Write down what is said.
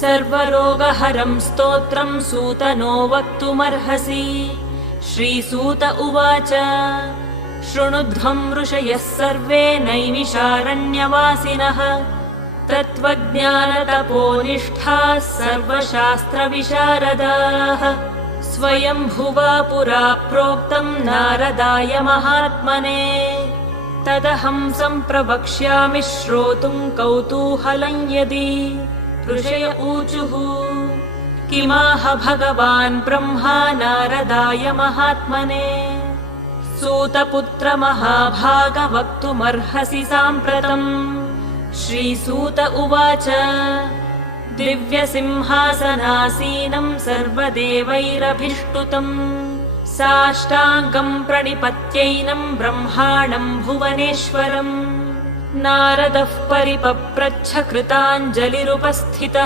सर्वरोगहरं स्तोत्रं सूतनो वक्तुमर्हसि। श्रीसूत उवाच शृणुध्वं ऋषयः सर्वे नैमिषारण्यवासिनः तत्त्वज्ञानतपोनिष्ठाः सर्वशास्त्रविशारदाः। स्वयंभुवा पुरा प्रोक्तं नारदाय महात्मने तदहं सम्प्रवक्ष्यामि श्रोतुं कौतूहलं यदि। ऋषय ऊचुः किमाह भगवान् ब्रह्मा नारदाय महात्मने। सूतपुत्र महाभाग वक्तुमर्हसि साम्प्रतम्। श्रीसूत उवाच दिव्यसिंहासनासीनं सर्वदेवैरभिष्टुतम् साष्टाङ्गं प्रणिपत्यैनं ब्रह्माणं भुवनेश्वरम्। नारदः परिपप्रच्छ कृताञ्जलिरुपस्थितः